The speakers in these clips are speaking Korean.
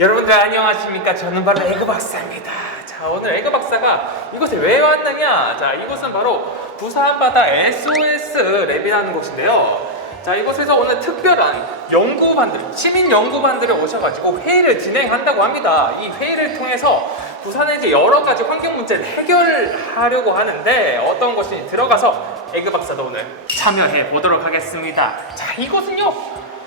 여러분들 안녕하십니까? 저는 바로 에그 박사입니다. 자, 오늘 에그 박사가 이곳에 왜 왔느냐? 자, 이곳은 바로 부산바다 SOS 랩이라는 곳인데요. 자, 이곳에서 오늘 특별한 연구반들, 시민 연구반들이 오셔가지고 회의를 진행한다고 합니다. 이 회의를 통해서 부산의 이제 여러 가지 환경 문제를 해결하려고 하는데 어떤 것이 들어가서 에그 박사도 오늘 참여해 보도록 하겠습니다. 자, 이곳은요,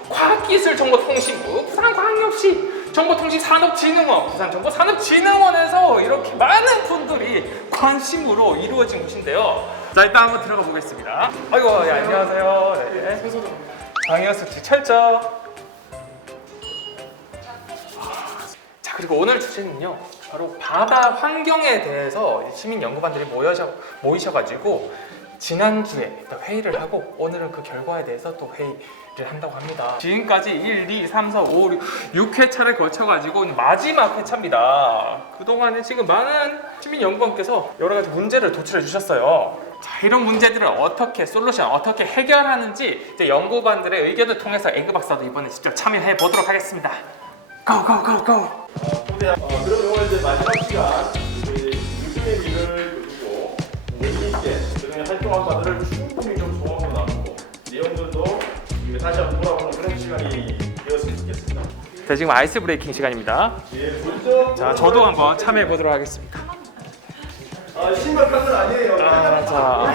과학기술정보통신부, 부산광역시 정보통신산업진흥원, 부산정보산업진흥원에서 이렇게 많은 분들이 관심으로 이루어진 곳인데요. 자, 일단 한번 들어가 보겠습니다. 아이고, 예, 안녕하세요. 네. 방역수칙 철저. 자, 그리고 오늘 주제는요, 바로 바다 환경에 대해서 시민 연구반들이 모이셔가지고 지난주에 또 회의를 하고 오늘은 그 결과에 대해서 또 회의를 한다고 합니다. 지금까지 1, 2, 3, 4, 5, 6회차를 거쳐가지고 마지막 회차입니다. 그동안에 지금 많은 시민 연구원께서 여러 가지 문제를 도출해 주셨어요. 자, 이런 문제들을 어떻게 어떻게 해결하는지 이제 연구반들의 의견을 통해서 에그 박사도 이번에 직접 참여해 보도록 하겠습니다. 고고고고! 그러면 오늘 이제 마지막 시간 유승의 미를 두고 의미 있게 그동안 활동한 바들을 충분히 좀 종합으로 나누고 내용들도 다시 한번 돌아보는 그런 시간이 되었으면 좋겠습니다. 자, 지금 아이스 브레이킹 시간입니다. 자, 저도 한번 참여해 보도록 하겠습니다. 심각한 건 아니에요. 자,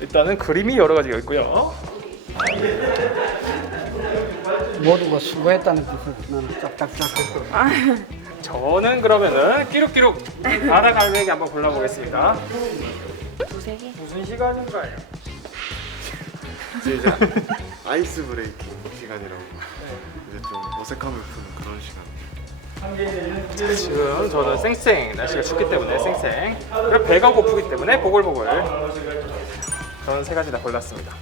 일단은 그림이 여러 가지가 있고요. 모두가 수고했다는 뜻을 나는 짝짝짝. 저는 그러면은 끼룩끼룩 바다 갈매기 한번 골라보겠습니다. 두세 개? 무슨 시간인가요? 이제 아이스 브레이킹 시간이라고 이제 좀 어색함을 푸는 그런 시간. 지금 저는 쌩쌩, 날씨가 춥기 때문에 쌩쌩, 그리고 배가 고프기 때문에 보글보글. 저는 세 가지 다 골랐습니다.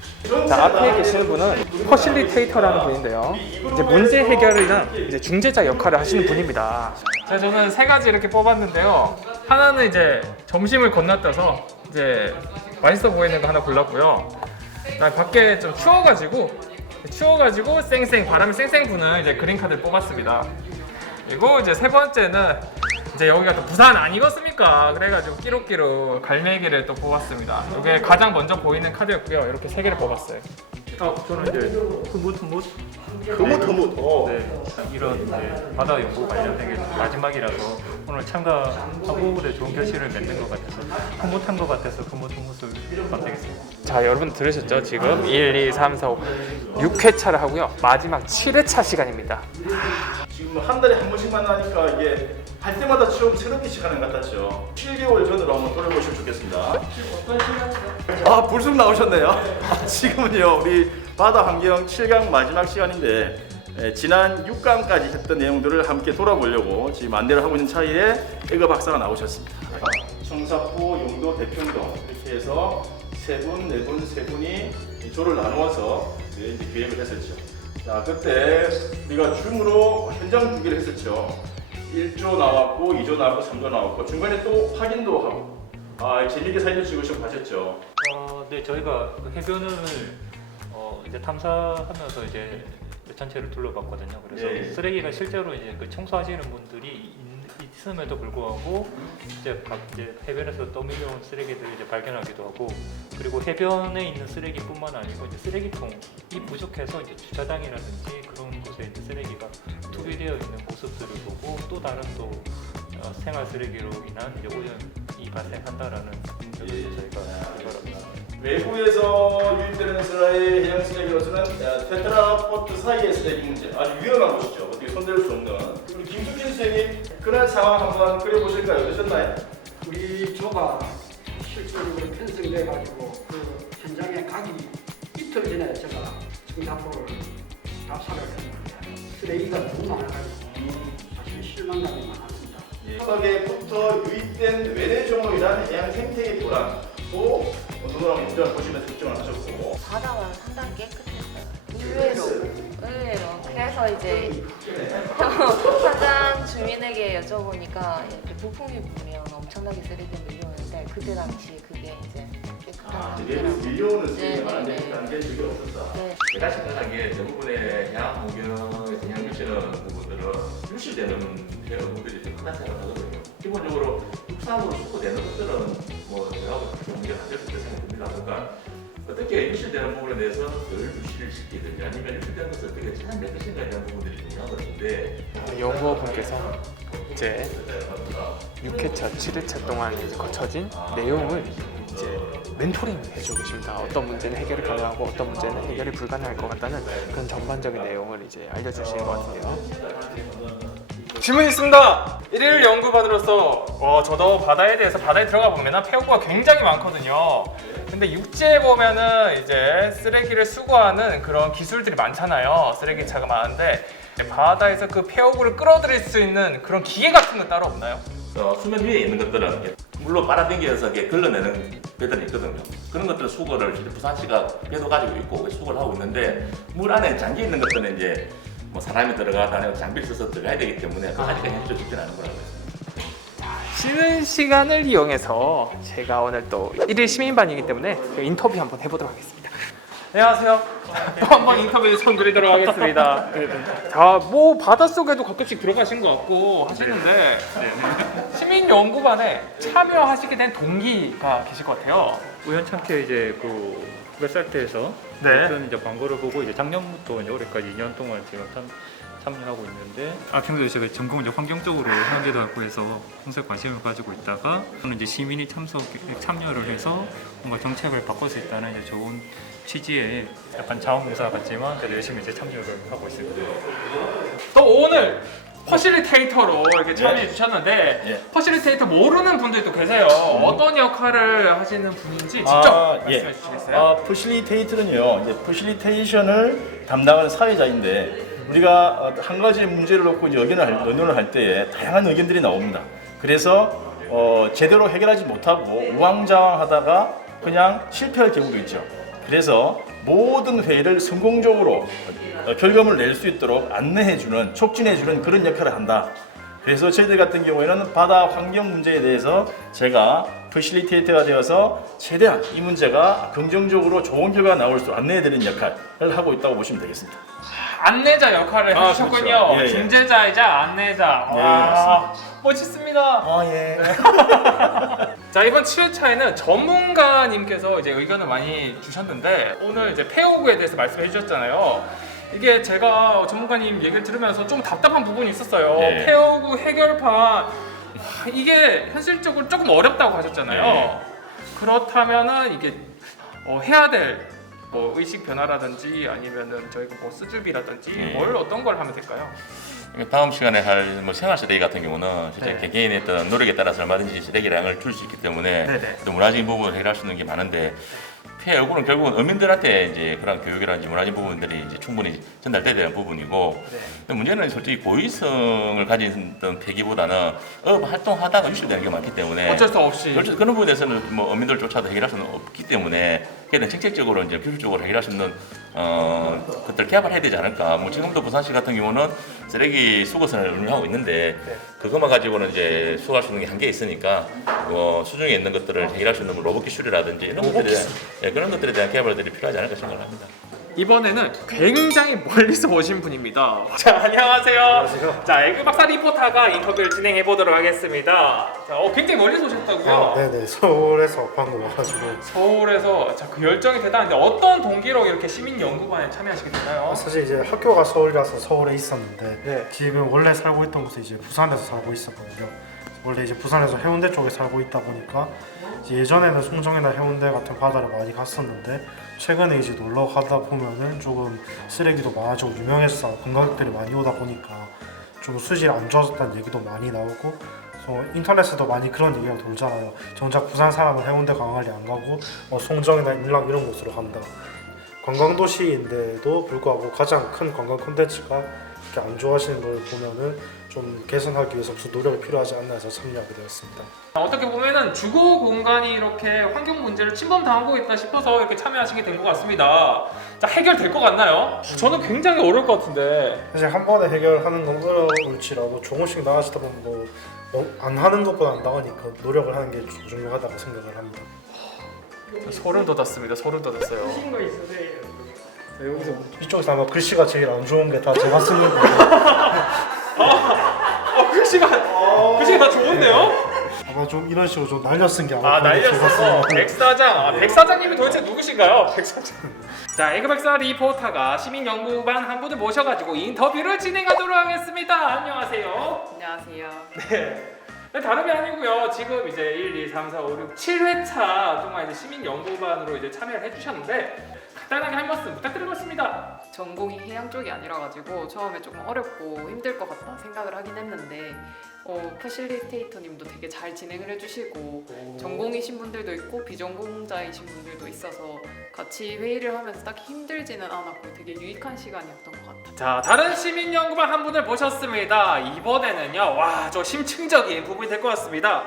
자, 앞에 계시는 분은 퍼실리테이터라는 분인데요. 이제 문제 해결이나 이제 중재자 역할을 하시는 분입니다. 자, 저는 세 가지 이렇게 뽑았는데요. 하나는 이제 점심을 건너뛰어서 이제 맛있어 보이는 거 하나 골랐고요. 그다음에 밖에 좀 추워가지고 쌩쌩 바람이 쌩쌩 부는 이제 그린 카드를 뽑았습니다. 그리고 이제 세 번째는 이제 여기가 또 부산 아니겠습니까? 그래가지고 끼룩끼룩 갈매기를 또 뽑았습니다. 이게 가장 먼저 보이는 카드였고요. 이렇게 세 개를 뽑았어요. 저는 이제 흐뭇흐뭇 흐뭇흐뭇. 이런 이제 바다 연구 관련된 게 마지막이라서 오늘 참가하고 좋은 결실을 맺는 것 같아서 흐뭇한 것 같아서 흐뭇흐뭇을 선택했습니다. 자, 여러분 들으셨죠? 지금 1, 2, 3, 4, 5, 6회차를 하고요. 마지막 7회차 시간입니다. 지금 한 달에 한 번씩만 하니까 이게 할 때마다 처음 새롭게 시작하는 것 같았죠. 7개월 전으로 한번 돌아보시면 좋겠습니다. 불쑥 나오셨네요. 지금은요, 우리 바다 환경 7강 마지막 시간인데 지난 6강까지 했던 내용들을 함께 돌아보려고 지금 안내를 하고 있는 차이에 에그 박사가 나오셨습니다. 청사포, 용도, 대평동 이렇게 해서 세 분이 조를 나누어서 이제 기획을 했었죠. 자, 그때 우리가 줌으로 현장 중계를 했었죠. 1조 나왔고, 2조 나왔고, 3조 나왔고, 중간에 또 확인도 하고, 재미있게 사진도 찍으시고 가셨죠. 네, 저희가 그 해변을 이제 탐사하면서 이제 전체를 둘러봤거든요. 그래서 예. 쓰레기가 실제로 이제 그 청소하시는 분들이 있음에도 불구하고 이제 각 이제 해변에서 떠밀려온 쓰레기들을 이제 발견하기도 하고, 그리고 해변에 있는 쓰레기뿐만 아니고 이제 쓰레기통이 부족해서 이제 주차장이라든지 그런 곳에 이제 쓰레기가 투비되어 있는 모습들을 보고 또 다른 또 생활 쓰레기로 인한 이제 오염이 발생한다라는 점을 저희가 이거랍니다. 외부에서 유입되는 쓰레기, 해양 쓰레기로서는 테트라포트 사이의 쓰레기 문제 아주 위험한 곳이죠. 어떻게 손댈 수 없는. 우리 김숙진 선생님 그날 상황 한번 그려보실까요? 어떠셨나요? 우리 조가 실질적으로 편성돼가지고 그 현장에 가기 이틀 전에 제가 청사포를 답사를 했는데 쓰레기가 너무 많아가지고 사실 실망감이 많았습니다. 바닥에부터 유입된 외래 종로이란 해양 생태계 도란 또 누구랑 문제를 보시면서 걱정을 하셨고 바다가 상당히 깨끗했어요. 의외로. 그래서 이제 현장 주민에게 여쭤보니까 이렇게 부품이 보면 엄청나게 쓰레기가 밀려오는데 그때 당시 그게 이제 깨끗한 이게 상태라고. 밀려오는 쓰레기 네, 많은데 네, 네. 안될 적이 없었다. 네. 제가 생각하기에 대부분의 해양 환경에서 해양 유치하는 부분들은 유치되는 부분들이 좀 크다 생각하거든요. 기본적으로 육상으로 수거되는 것들은 뭐 제가 문제가 안 될 수 있다고 생각합니다. 그러니까 어떻게 유치되는 부분에 대해서 덜 유치를 시키든지 아니면 유치되는 것을 어떻게 찾아낼 것인가에 대한 부분들이 중요한 것 같은데 연구원분께서 이제 6회차, 7회차 동안 이제 거쳐진 내용을 이제 멘토링 해주고 계십니다. 어떤 문제는 해결이 가능하고 어떤 문제는 해결이 불가능할 것 같다는 그런 전반적인 내용을 이제 알려주시는 것 같은데요. 질문 있습니다. 1일 연구반으로서 저도 바다에 대해서 바다에 들어가 보면 폐허구가 굉장히 많거든요. 근데 육지에 보면은 이제 쓰레기를 수거하는 그런 기술들이 많잖아요. 쓰레기차가 많은데 바다에서 그 폐허구를 끌어들일 수 있는 그런 기계 같은 건 따로 없나요? 수면 위에 있는 것들은 물로 빨아당겨서 이렇게 걸러내는 배들이 있거든요. 그런 것들 수거를 부산시가 배도 가지고 있고 수거를 하고 있는데 물 안에 잠겨 있는 것들은 이제 뭐 사람이 들어가다 장비를 써서 들어가야 되기 때문에 아직까지 현실적으로 쉽지는 않은 거라고 했습니다. 쉬는 시간을 이용해서 제가 오늘 또 1일 시민반이기 때문에 인터뷰 한번 해보도록 하겠습니다. 안녕하세요. 또 한 번 인터뷰 좀 드리도록 하겠습니다. 자, 뭐 바닷속에도 가끔씩 들어가신 것 같고 하시는데 시민연구반에 참여하시게 된 동기가 계실 것 같아요. 우연찮게 이제 그 웹사이트에서 네. 어떤 이제 광고를 보고 이제 작년부터 이제 올해까지 2년 동안 지금 참여하고 있는데 평소에 제가 전공 이제 환경 쪽으로 해운대도 하고 해서 평소에 관심을 가지고 있다가 저는 이제 시민이 참여를 해서 뭔가 정책을 바꿀 수 있다는 이제 좋은 취지의 약간 자원봉사 같지만 그래도 열심히 이제 참여를 하고 있습니다. 또 오늘 퍼실리테이터로 이렇게 참여해 주셨는데 예. 퍼실리테이터 모르는 분들도 계세요. 어떤 역할을 하시는 분인지 직접 말씀해 주시겠어요? 퍼실리테이터는요, 이제 퍼실리테이션을 담당하는 사회자인데 우리가 한 가지 문제를 놓고 이제 의논을 할 때에 다양한 의견들이 나옵니다. 그래서 제대로 해결하지 못하고 우왕좌왕하다가 그냥 실패할 경우도 있죠. 그래서 모든 회의를 성공적으로 결과물을 낼 수 있도록 안내해주는, 촉진해주는 그런 역할을 한다. 그래서 저희들 같은 경우에는 바다 환경 문제에 대해서 제가 퍼실리테이터가 되어서 최대한 이 문제가 긍정적으로 좋은 결과가 나올 수 안내해드리는 역할을 하고 있다고 보시면 되겠습니다. 안내자 역할을 해주셨군요. 그렇죠. 예, 예. 중재자이자 안내자. 예, 와, 멋있습니다. 예. 자, 이번 7회차에는 전문가님께서 이제 의견을 많이 주셨는데 오늘 이제 폐허구에 대해서 말씀해 주셨잖아요. 이게 제가 전문가님 얘기를 들으면서 좀 답답한 부분이 있었어요. 네. 폐허구 해결판 이게 현실적으로 조금 어렵다고 하셨잖아요. 네. 그렇다면은 이게 해야 될 뭐 의식 변화라든지 아니면은 저희가 뭐 수줍이라든지 네. 뭘 어떤 걸 하면 될까요? 다음 시간에 할 뭐 생활 쓰레기 같은 경우는 진짜 네. 개개인의 어떤 노력에 따라서 얼마든지 쓰레기량을 줄 수 있기 때문에 네네. 또 문화적인 부분을 해결할 수 있는 게 많은데 폐허구는 결국은 어민들한테 이제 그런 교육이라든지 문화적인 부분들이 이제 충분히 전달돼야 되는 부분이고 네. 근데 문제는 솔직히 고의성을 가진 어떤 폐기보다는 활동하다가 유출되는 게 많기 때문에 어쩔 수 없이 그렇죠. 그런 부분에서는 뭐 어민들조차도 해결할 수는 없기 때문에 그냥 정책적으로 이제 기술적으로 해결할 수 있는 것들 개발해야 되지 않을까. 뭐 지금도 부산시 같은 경우는 쓰레기 수거선을 운영하고 있는데 그것만 가지고는 이제 수거할 수 있는 게 한계 있으니까 수중에 있는 것들을 해결할 수 있는 뭐 로봇 기술이라든지 이런 것들에 대한 그런 것들에 대한 개발들이 필요하지 않을까 생각을 합니다. 이번에는 굉장히 멀리서 오신 분입니다. 자, 안녕하세요. 자, 에그박사 리포터가 인터뷰를 진행해 보도록 하겠습니다. 자, 굉장히 멀리서 오셨다고요? 네네, 서울에서 방금 와가지고. 서울에서 자, 그 열정이 대단한데 어떤 동기로 이렇게 시민연구반에 참여하시게 됐나요? 사실 이제 학교가 서울이라서 서울에 있었는데 네. 지금 원래 살고 있던 곳에 이제 부산에서 살고 있었거든요. 원래 이제 부산에서 해운대 쪽에 살고 있다 보니까 이제 예전에는 송정이나 해운대 같은 바다를 많이 갔었는데 최근에 이제 놀러 가다 보면은 조금 쓰레기도 많아지고 유명해서 관광객들이 많이 오다 보니까 좀 수질이 안 좋아졌다는 얘기도 많이 나오고 그래서 인터넷에도 많이 그런 얘기가 돌잖아요. 정작 부산 사람은 해운대 관광을 안 가고 송정이나 인락 이런 곳으로 간다. 관광도시인데도 불구하고 가장 큰 관광 콘텐츠가 그렇게 안 좋아하시는 걸 보면은 좀 개선하기 위해서 무슨 노력이 필요하지 않나 해서 참여하게 되었습니다. 어떻게 보면은 주거 공간이 이렇게 환경 문제를 침범당하고 있다 싶어서 이렇게 참여하시게 된 것 같습니다. 자, 해결될 것 같나요? 저는 굉장히 어려울 것 같은데. 사실 한 번에 해결하는 건 어려울지라도 조금씩 나아지다 보면 뭐 안 하는 것보다 나으니까 노력을 하는 게 중요하다고 생각을 합니다. 소름 돋았습니다. 소름 돋았어요. 하신 거 있으세요? 여기서 이쪽에서 아마 글씨가 제일 안 좋은 게 다 제가 쓰는 거예요. 글씨가 다 좋은데요? 아마 좀 이런 식으로 좀 날려 쓴 게 아마 제가 날렸어서 쓰는 거예요. 백사장. 백사장님이 도대체 누구신가요? 백사장. 자, 에그박사 리포터가 시민연구반 한 분을 모셔가지고 인터뷰를 진행하도록 하겠습니다. 안녕하세요. 안녕하세요. 네, 다름이 아니고요. 지금 이제 1, 2, 3, 4, 5, 6, 7회차 동안 이제 시민연구반으로 이제 참여를 해주셨는데 간단하게 한 말씀 부탁드리겠습니다. 전공이 해양 쪽이 아니라 가지고 처음에 조금 어렵고 힘들 것 같다 생각을 하긴 했는데 퍼실리테이터님도 되게 잘 진행을 해주시고 전공이신 분들도 있고 비전공자이신 분들도 있어서 같이 회의를 하면서 딱히 힘들지는 않았고 되게 유익한 시간이었던 것 같아요. 자, 다른 시민연구반 한 분을 모셨습니다. 이번에는요, 와, 저 심층적인 부분이 될 것 같습니다.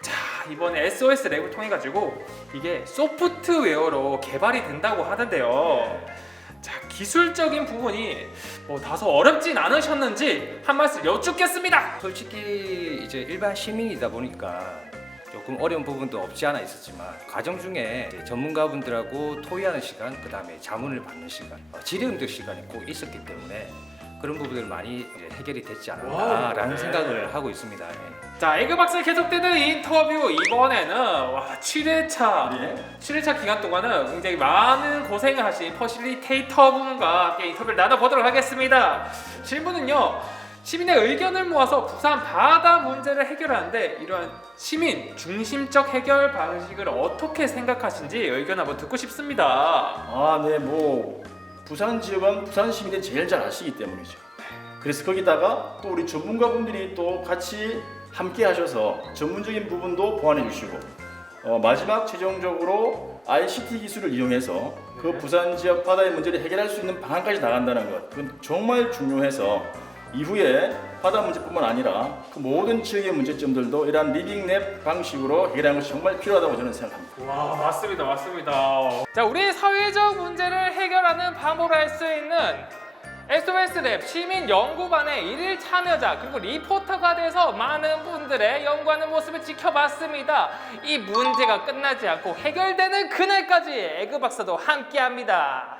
자, 이번에 SOS 랩을 통해 가지고 이게 소프트웨어로 개발이 된다고 하는데요. 자, 기술적인 부분이 다소 어렵진 않으셨는지 한 말씀 여쭙겠습니다. 솔직히 이제 일반 시민이다 보니까 조금 어려운 부분도 없지 않아 있었지만 과정 중에 이제 전문가분들하고 토의하는 시간, 그 다음에 자문을 받는 시간, 질의응답 시간이 꼭 있었기 때문에 그런 부분들 많이 이제 해결이 됐지 않았나라는 생각을 하고 있습니다. 자, 에그박스 계속되는 인터뷰 이번에는 7회차 기간 동안은 굉장히 많은 고생을 하신 퍼실리테이터 분과 함께 인터뷰를 나눠보도록 하겠습니다. 질문은요, 시민의 의견을 모아서 부산 바다 문제를 해결하는데 이러한 시민 중심적 해결 방식을 어떻게 생각하신지 의견 한번 듣고 싶습니다. 네, 뭐 부산 지역은 부산 시민이 제일 잘 아시기 때문이죠. 그래서 거기다가 또 우리 전문가분들이 또 같이 함께 하셔서 전문적인 부분도 보완해 주시고 마지막 최종적으로 ICT 기술을 이용해서 그 부산 지역 바다의 문제를 해결할 수 있는 방안까지 나간다는 것, 그건 정말 중요해서 이후에 바다 문제뿐만 아니라 그 모든 지역의 문제점들도 이러한 리빙랩 방식으로 해결하는 것이 정말 필요하다고 저는 생각합니다. 와, 맞습니다. 자, 우리 사회적 문제를 해결하는 방법을 할 수 있는 SOS랩 시민연구반의 일일 참여자 그리고 리포터가 돼서 많은 분들의 연구하는 모습을 지켜봤습니다. 이 문제가 끝나지 않고 해결되는 그날까지 에그박사도 함께합니다.